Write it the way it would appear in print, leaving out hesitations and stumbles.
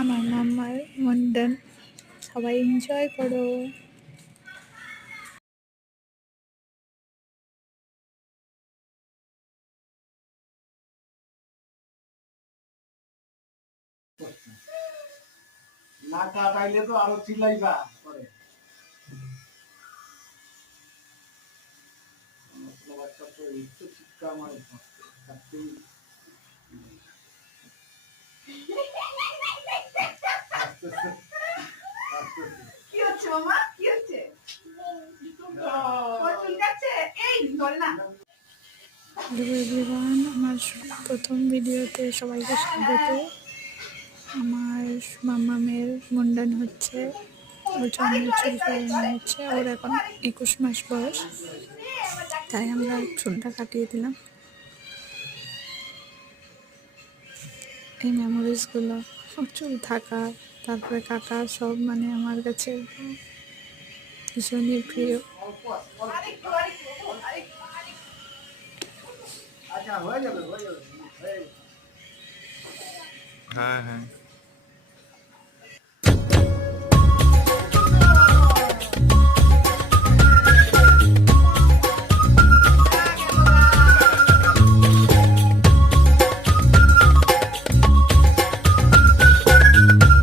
আমার মাম্মার মুন্ডন। সবাই এনজয় করো। না কাটাইলে তো আরো চিল্লাইবা পরে। বাচ্চা তো একটু চিৎকার মারে কি হচ্ছে মামা, কি হচ্ছে? হ্যালো এভরিওয়ান, আমার প্রথম ভিডিওতে সবাইকে স্বাগত। আমার মাম্মামের মুন্ডন হচ্ছে, ওর জন্মের চুল করানো হচ্ছে। ওর এখন 21 মাস বয়স, তাই আমরা চুলটা কাটিয়ে দিলাম। এই মেমোরিজগুলো, চুল থাকা তারপরে কাটা সব মানে আমার কাছে ভীষণই প্রিয়। আচ্ছা হয়ে যাবে, হয়ে যাবে। হ্যাঁ হ্যাঁ।